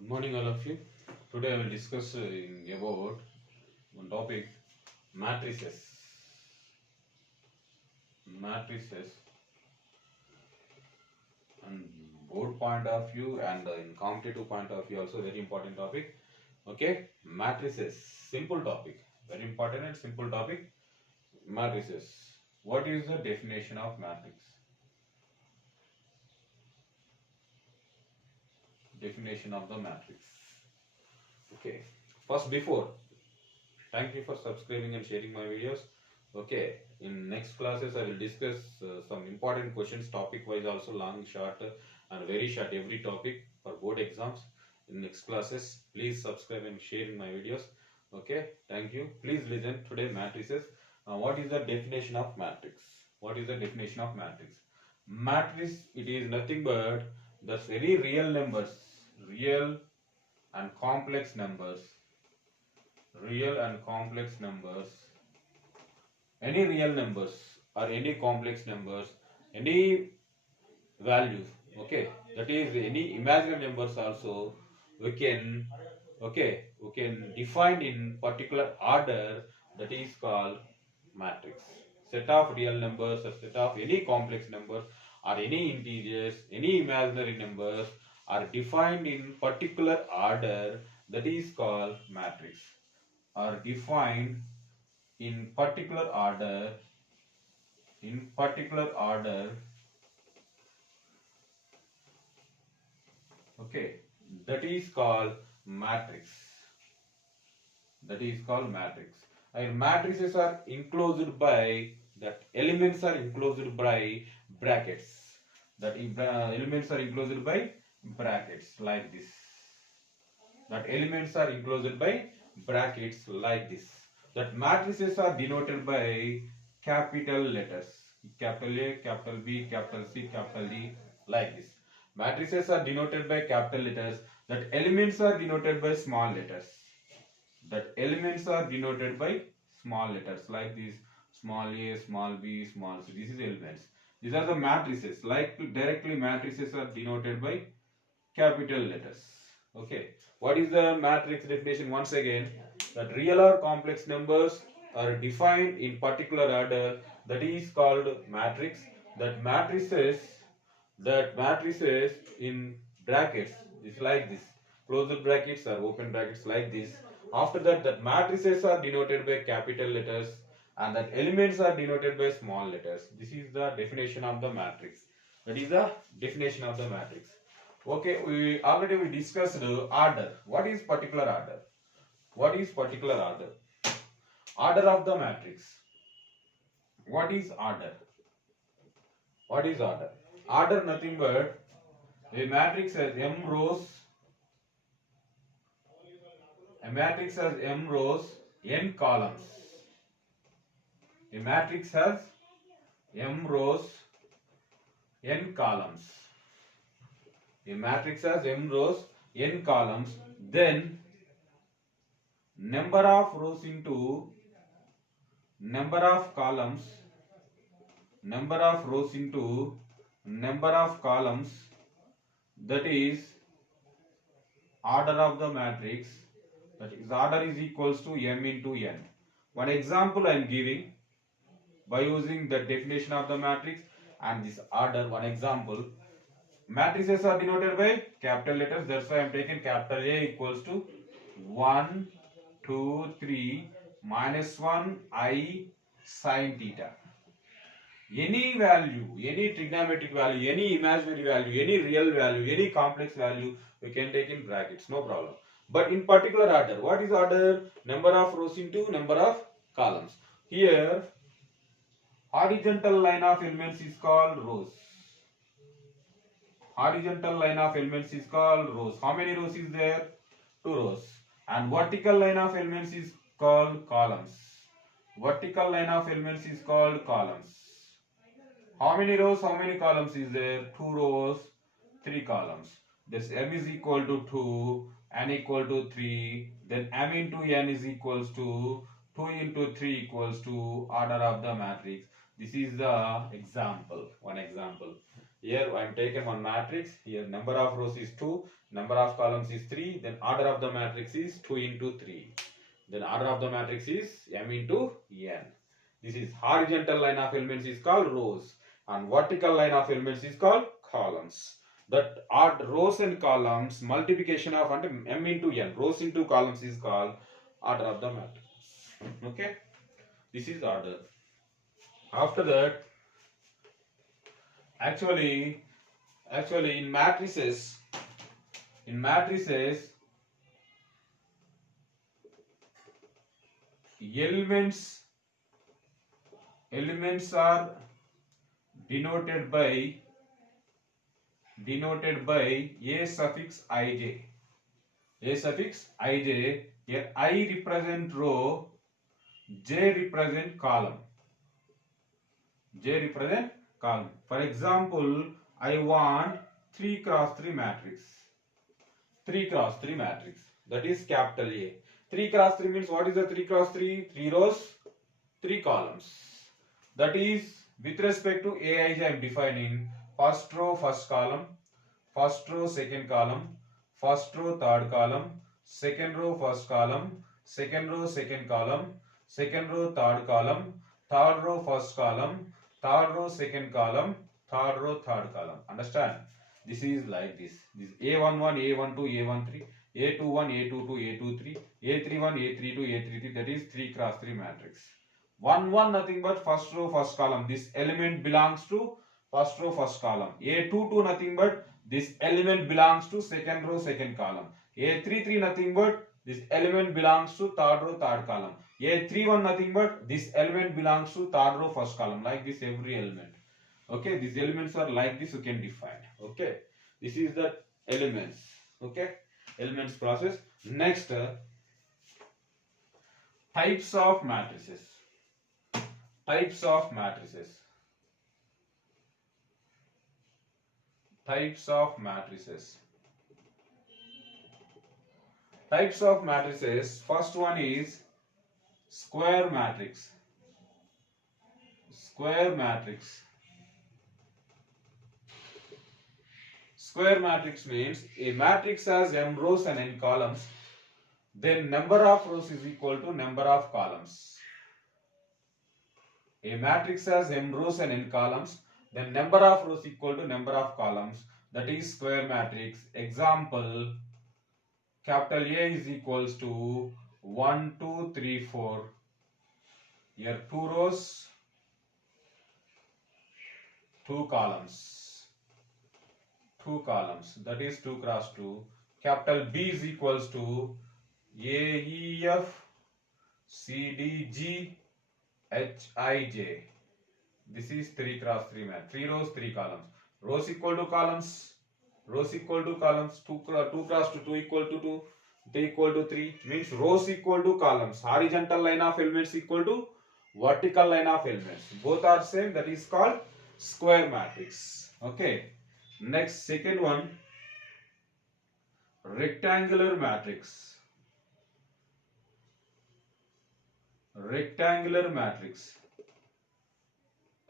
Good morning, all of you. Today I will discuss about one topic: matrices. Matrices, and board point of view and in competitive point of view also very important topic. Okay, matrices, simple topic, very important and simple topic. Matrices. What is the definition of matrix? Definition of the matrix. Okay. First, before, thank you for subscribing and sharing my videos. Okay, in next classes I will discuss some important questions topic wise, also long, short, and very short every topic for board exams. In next classes, please subscribe and share in my videos. Okay, thank you. Please listen today matrices. What is the definition of matrix? What is the definition of matrix? Matrix, it is nothing but the very real numbers, real and complex numbers, real and complex numbers, any real numbers or any complex numbers, any values, okay, that is any imaginary numbers also, we can, okay, we can define in particular order, that is called matrix. Set of real numbers or set of any complex numbers or any integers, any imaginary numbers are defined in particular order, that is called matrix, are defined in particular order, in particular order, okay, that is called matrix, that is called matrix. And matrices are enclosed by, that elements are enclosed by brackets, that elements are enclosed by brackets like this, that elements are enclosed by brackets like this, that matrices are denoted by capital letters, capital A, capital B, capital C, capital D, like this. Matrices are denoted by capital letters, that elements are denoted by small letters, that elements are denoted by small letters like this, small a, small b, small c. This is elements. These are the matrices. Like directly matrices are denoted by capital letters. Okay. What is the matrix definition? Once again, that real or complex numbers are defined in particular order, that is called matrix. That matrices in brackets is like this, closed brackets or open brackets like this. After that, that matrices are denoted by capital letters and that elements are denoted by small letters. This is the definition of the matrix. That is the definition of the matrix. Okay, we discussed order. What is particular order? What is particular order? Order of the matrix. What is order? What is order? Order nothing but a matrix has m rows. A matrix has m rows, n columns. A matrix has m rows, n columns. A matrix has m rows, n columns. Then number of rows into number of columns, number of rows into number of columns, that is order of the matrix, that is order is equals to m into n. One example I am giving by using the definition of the matrix and this order. One example, matrices are denoted by capital letters, that's why I am taking capital A equals to 1, 2, 3 minus 1 I sin theta. Any value, any trigonometric value, any imaginary value, any real value, any complex value, we can take in brackets, no problem. But in particular order, what is order? Number of rows into number of columns. Here, horizontal line of elements is called rows. Horizontal line of elements is called rows. How many rows is there? 2 rows. And vertical line of elements is called columns. Vertical line of elements is called columns. How many rows, how many columns is there? 2 rows, 3 columns. This m is equal to 2, n equal to 3, then m into n is equals to 2 into 3 equals to order of the matrix. This is the example, one example. Here I am taken one matrix. Here number of rows is 2, number of columns is 3. Then order of the matrix is 2 into 3. Then order of the matrix is m into n. This is horizontal line of elements is called rows, and vertical line of elements is called columns. That odd rows and columns multiplication of m into n, rows into columns, is called order of the matrix. Okay, this is order. After that, actually in matrices elements are denoted by a suffix ij. A suffix ij. Here I represent row, j represent column. J represent column. For example, I want 3 cross 3 matrix. 3 cross 3 matrix. That is capital A. 3 cross 3 means what is the 3 cross 3? 3 rows, 3 columns. That is with respect to Aij I am defining first row, first column, first row, second column, first row, third column, second row, first column, second row, second column, second row, third column, third row, first column, third row, second column, third row, third column. Understand? This is like this. This A11, A12, A13, A21, A22, A23, A31, A32, A33. That is 3 cross 3 matrix. 1, 1 nothing but first row, first column. This element belongs to first row, first column. A22 nothing but this element belongs to second row, second column. A33 nothing but this element belongs to third row, third column. A31 nothing but this element belongs to third row, first column. Like this every element. Okay, these elements are like this, you can define. Okay, this is the elements. Okay, elements process. Next, types of matrices. Types of matrices. Types of matrices. Types of matrices. First one is square matrix. Square matrix. Square matrix means a matrix has m rows and n columns. Then number of rows is equal to number of columns. A matrix has m rows and n columns. Then number of rows equal to number of columns. That is square matrix. Example, capital A is equals to 1, 2, 3, 4. Here 2 rows, 2 columns. 2 columns. That is 2 cross 2. Capital B is equals to A, E, F, C, D, G, H, I, J. This is 3 cross 3 matrix. 3 rows, 3 columns. Rows equal to columns. Rows equal to columns. 2 cross 2, 2 equal to 2. 3 equal to 3. Means rows equal to columns. Horizontal line of elements equal to vertical line of elements. Both are same. That is called square matrix. Okay. Next, second one, rectangular matrix. Rectangular matrix.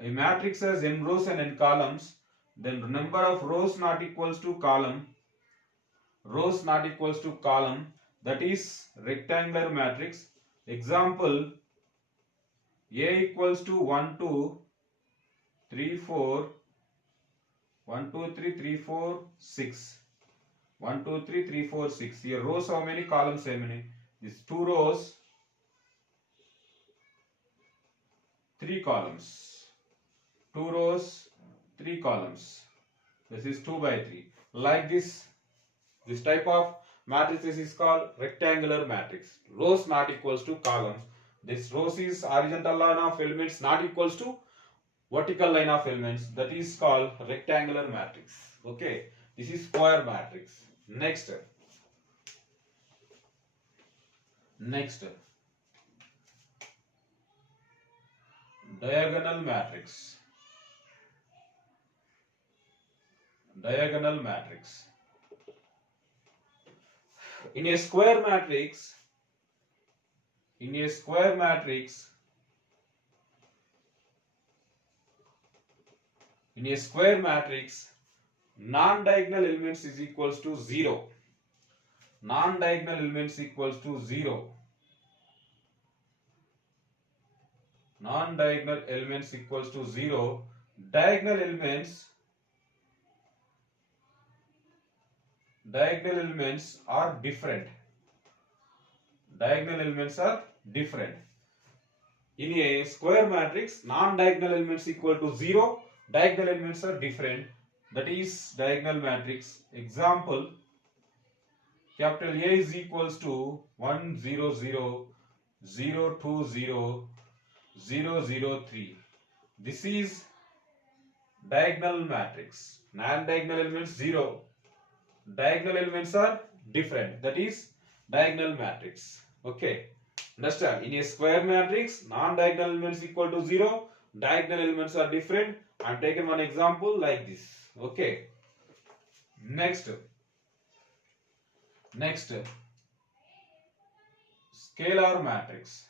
A matrix has n rows and n columns. Then number of rows not equals to column. Rows not equals to column. That is rectangular matrix. Example, A equals to 1, 2, 3, 4. 1, 2, 3, 3, 4, 6. 1, 2, 3, 3, 4, 6. Here rows how many? Columns how many? These 2 rows, 3 columns. 2 rows, 3 columns. This is 2 by 3. Like this type of matrices is called rectangular matrix. Rows not equals to columns. This rows is horizontal line of elements not equals to vertical line of elements. That is called rectangular matrix. Okay, this is square matrix. Next, diagonal matrix. Diagonal matrix. In a square matrix, In a square matrix, non-diagonal elements is equals to 0. Non-diagonal elements equals to 0. Non-diagonal elements equals to 0. Diagonal elements are different. Diagonal elements are different. In a square matrix, non-diagonal elements equal to 0. Diagonal elements are different. That is diagonal matrix. Example, capital A is equals to 1 0 0 0 2 0 0 0 3. This is diagonal matrix. Non-diagonal elements 0. Diagonal elements are different. That is diagonal matrix. Okay. Understand? In a square matrix, non-diagonal elements equal to 0. Diagonal elements are different. I am taking one example like this. Okay. Next, scalar matrix.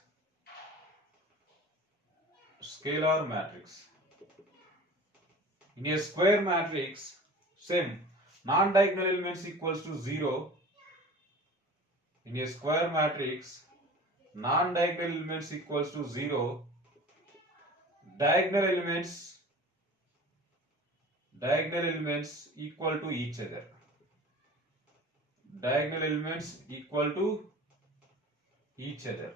Scalar matrix. In a square matrix, same. Non-diagonal elements equals to 0. In a square matrix, non-diagonal elements equals to 0. Diagonal elements equal to each other. Diagonal elements equal to each other.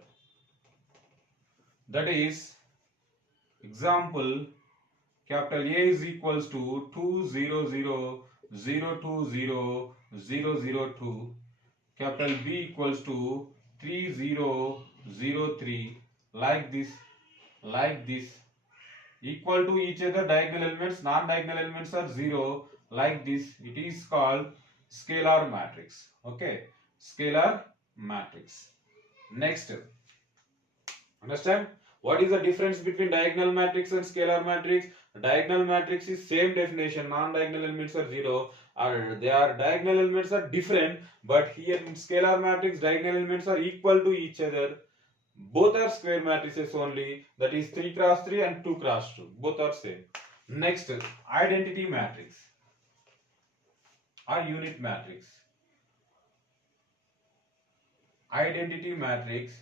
That is, example, capital A is equals to 2 0 0 0 2 0 0 0 2. Capital B equals to 3 0 0 3, like this, equal to each other. Diagonal elements, non-diagonal elements are 0, like this. It is called scalar matrix. Okay, scalar matrix. Next, understand what is the difference between diagonal matrix and scalar matrix? Diagonal matrix is same definition. Non-diagonal elements are 0. Diagonal elements are different, but here in scalar matrix, diagonal elements are equal to each other. Both are square matrices only. That is 3 cross 3 and 2 cross 2. Both are same. Next, identity matrix or unit matrix. Identity matrix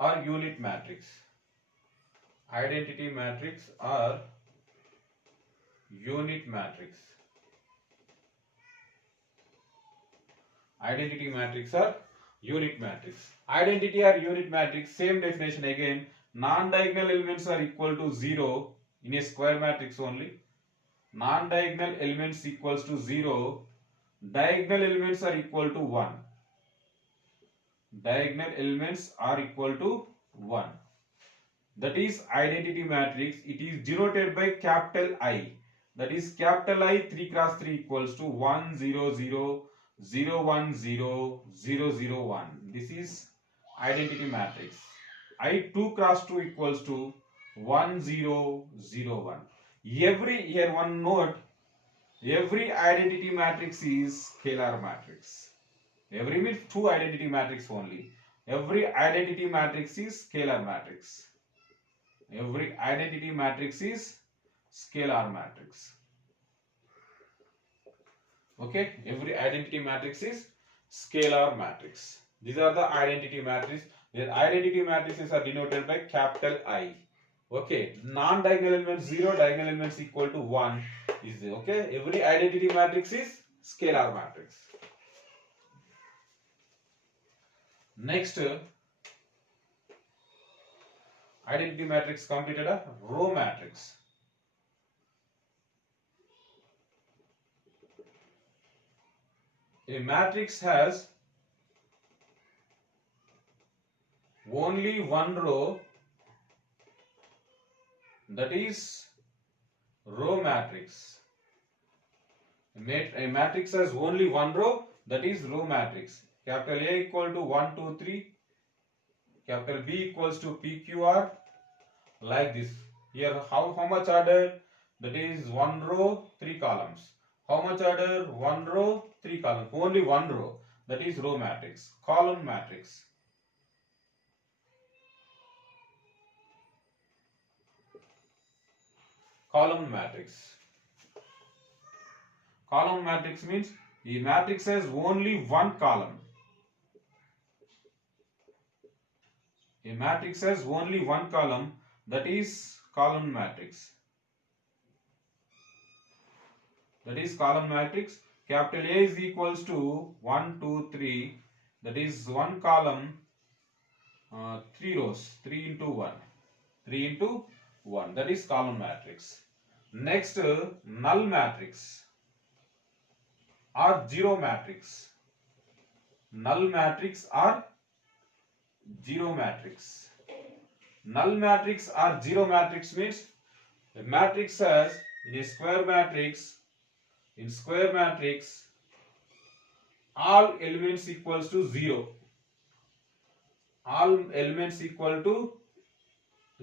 or unit matrix. Identity matrix or unit matrix. Identity matrix or unit matrix. Identity or unit matrix, same definition again. Non-diagonal elements are equal to 0 in a square matrix only. Non-diagonal elements equals to 0. Diagonal elements are equal to 1. Diagonal elements are equal to 1. That is identity matrix. It is denoted by capital I. That is capital I 3 cross 3 equals to 1 0 0 0 1 0 0 0 1. This is identity matrix. I 2 cross 2 equals to 1 0 0 1. Here one note, every identity matrix is scalar matrix. Every means two identity matrix only. Every identity matrix is scalar matrix. Every identity matrix is scalar matrix. Okay, every identity matrix is scalar matrix. These are the identity matrices. Their identity matrices are denoted by capital I. Okay, non-diagonal elements 0, diagonal elements equal to 1 is there. Okay, every identity matrix is scalar matrix. Next, identity matrix completed, a row matrix. A matrix has only one row, that is row matrix. A matrix has only one row, that is row matrix. Capital A equal to 1 2 3, capital B equals to PQR, like this. Here how much order? That is one row 3 columns. How much order? One row 3 columns. Only one row, that is row matrix. Column matrix. column matrix. Column matrix means the matrix has only one column. A matrix has only one column, that is column matrix. That is column matrix. Capital A is equals to 1, 2, 3. That is one column, 3 rows, 3 into 1. 3 into 1. That is column matrix. Next, null matrix or zero matrix. Null matrix or zero matrix. Null matrix or zero matrix means a matrix has in a square matrix, all elements equals to 0. All elements equal to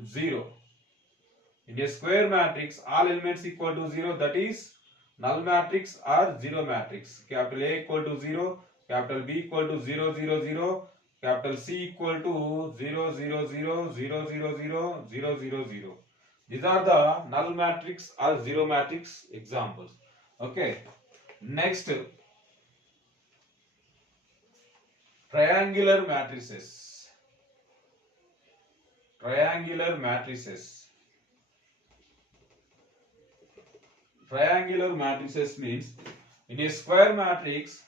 0. In a square matrix, all elements equal to 0, that is null matrix or zero matrix. Capital A equal to 0, capital B equal to 0, 0, 0, capital C equal to 0, 0, 0, 0, 0, 0, 0, 0, 0. These are the null matrix or zero matrix examples. Okay. Next, triangular matrices. Triangular matrices. Triangular matrices means in a square matrix,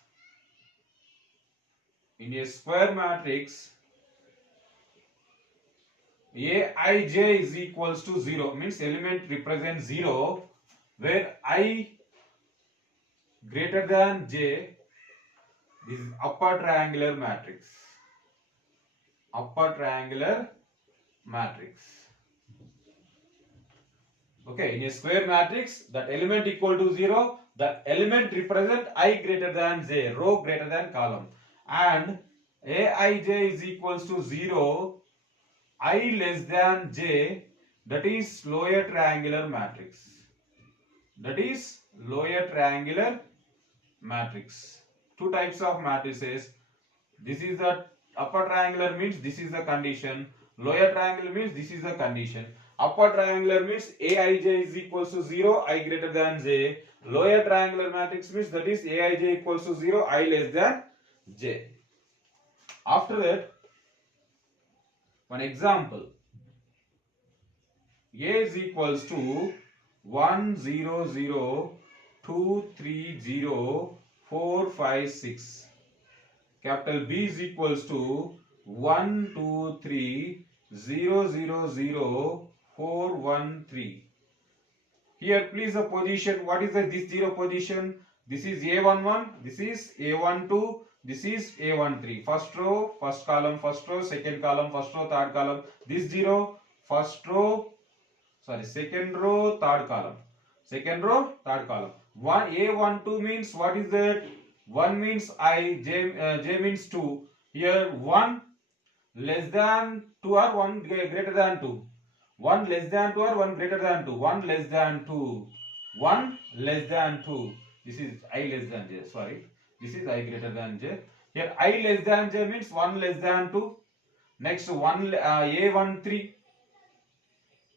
Aij is equals to 0, means element represents 0, where I greater than j. This is upper triangular matrix. Upper triangular matrix. Okay, in a square matrix, that element equal to 0, that element represent I greater than j, row greater than column. And Aij is equals to 0, I less than j, that is lower triangular matrix. That is lower triangular matrix. Two types of matrices. This is the upper triangular means this is the condition. Lower triangular means this is the condition. Upper triangular means Aij is equals to 0, I greater than j. Lower triangular matrix means that is Aij equals to 0, I less than j. After that, one example. A is equals to 1, 0, 0, 2, 3, 0, 4, 5, 6. Capital B is equals to 1, 2, 3, 0, 0, 0, 4, 1, 3. Here please the position. What is this 0 position? This is A11, this is A12, this is A13. First row, first column, first row, second column, first row, third column. This 0, first row, second row, third column. Second row, third column. One A12 means what is that? 1 means I, j means 2. Here 1 less than 2 or 1 greater than 2. 1 less than 2 or 1 greater than 2. 1 less than 2. 1 less than 2. This is I less than j. Sorry. This is I greater than j. Here I less than j means 1 less than 2. Next A13.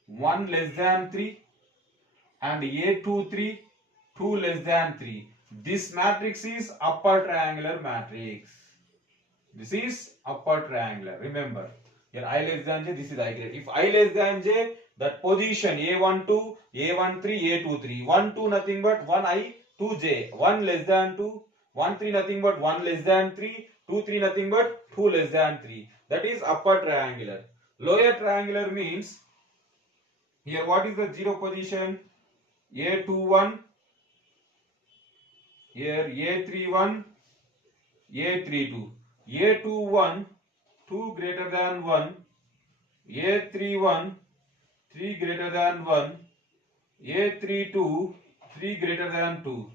1 less than 3. And A23. 2 less than 3. This matrix is upper triangular matrix. This is upper triangular. Remember, here I less than j, this is I greater. If I less than j, that position A12, A13, A23. 1, 2 nothing but 1 I, 2 j. 1 less than 2. 1, 3 nothing but 1 less than 3. 2, 3 nothing but 2 less than 3. That is upper triangular. Lower triangular means, here what is the 0 position? A21. Here A31, A32. A21, 2 greater than 1. A31, 3 greater than 1. A32, 3 greater than 2.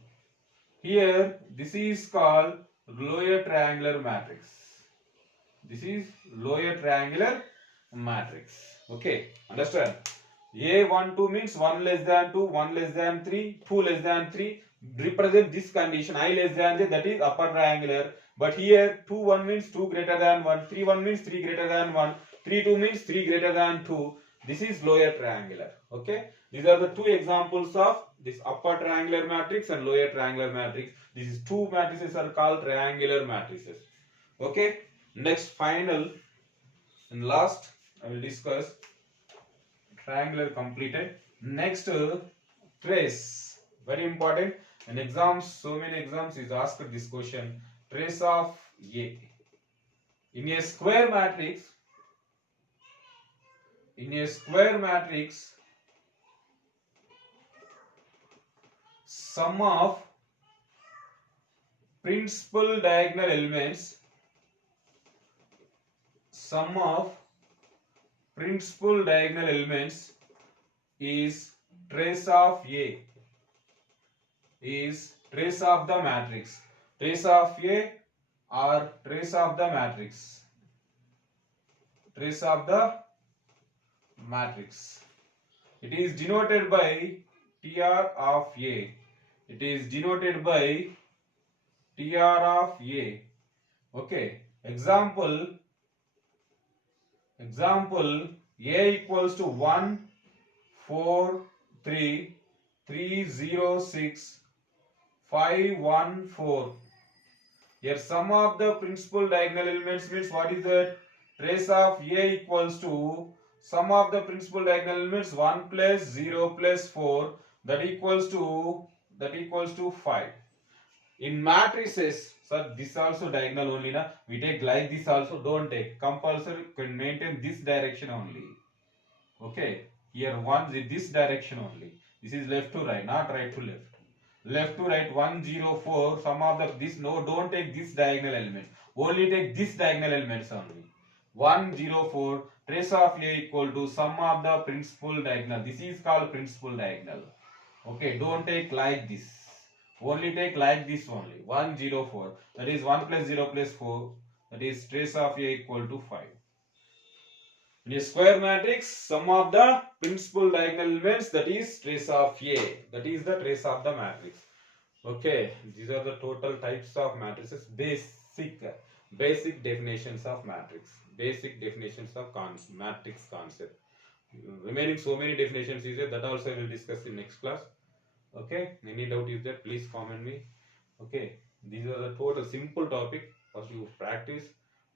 Here, this is called lower triangular matrix. This is lower triangular matrix. Okay, understand? A12 means 1 less than 2, 1 less than 3, 2 less than 3. Represent this condition I less than j, that is upper triangular. But here 2 1 means 2 greater than 1, 3 1 means 3 greater than 1, 3 2 means 3 greater than 2. This is lower triangular. Okay. These are the two examples of this upper triangular matrix and lower triangular matrix. These two matrices are called triangular matrices. Okay. Next, final and last, I will discuss triangular completed. Next, trace. Very important. In exams, so many exams is asked this question. Trace of A. In a square matrix, sum of principal diagonal elements is trace of A, is trace of the matrix. Trace of A or trace of the matrix. Trace of the matrix. It is denoted by TR of A. It is denoted by TR of A. Okay. Example A equals to 1, 4, 3, 3, 0, 6, 5, 1, 4. Here sum of the principal diagonal elements means what is that? Trace of A equals to sum of the principal diagonal elements 1 plus 0 plus 4, that equals to 5. In matrices, sir, this also diagonal only na. We take like this also, don't take. Compulsory can maintain this direction only. Okay. Here one is this direction only. This is left to right, not right to left. Left to right 1, 0, 4. Sum of the this, no, don't take this diagonal element. Only take this diagonal elements only. 1, 0, 4. Trace of A equal to sum of the principal diagonal. This is called principal diagonal. Okay, don't take like this. Only take like this only. 1, 0, 4. That is 1 plus 0 plus 4. That is trace of A equal to 5. In a square matrix, sum of the principal diagonal elements, that is trace of A. That is the trace of the matrix. Okay, these are the total types of matrices. Basic definitions of matrix. Basic definitions of matrix concept. Remaining so many definitions is there, that also I will discuss in next class. Okay, any doubt is there, please comment me. Okay, these are the total simple topic. First you practice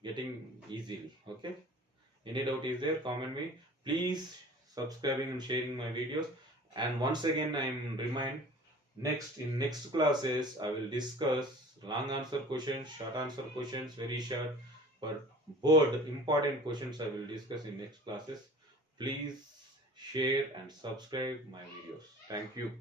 getting easily. Okay, any doubt is there, comment me. Please subscribing and sharing my videos. And once again I am remind, in next classes I will discuss long answer questions, short answer questions, very short, but board important questions I will discuss in next classes. Please share and subscribe my videos. Thank you.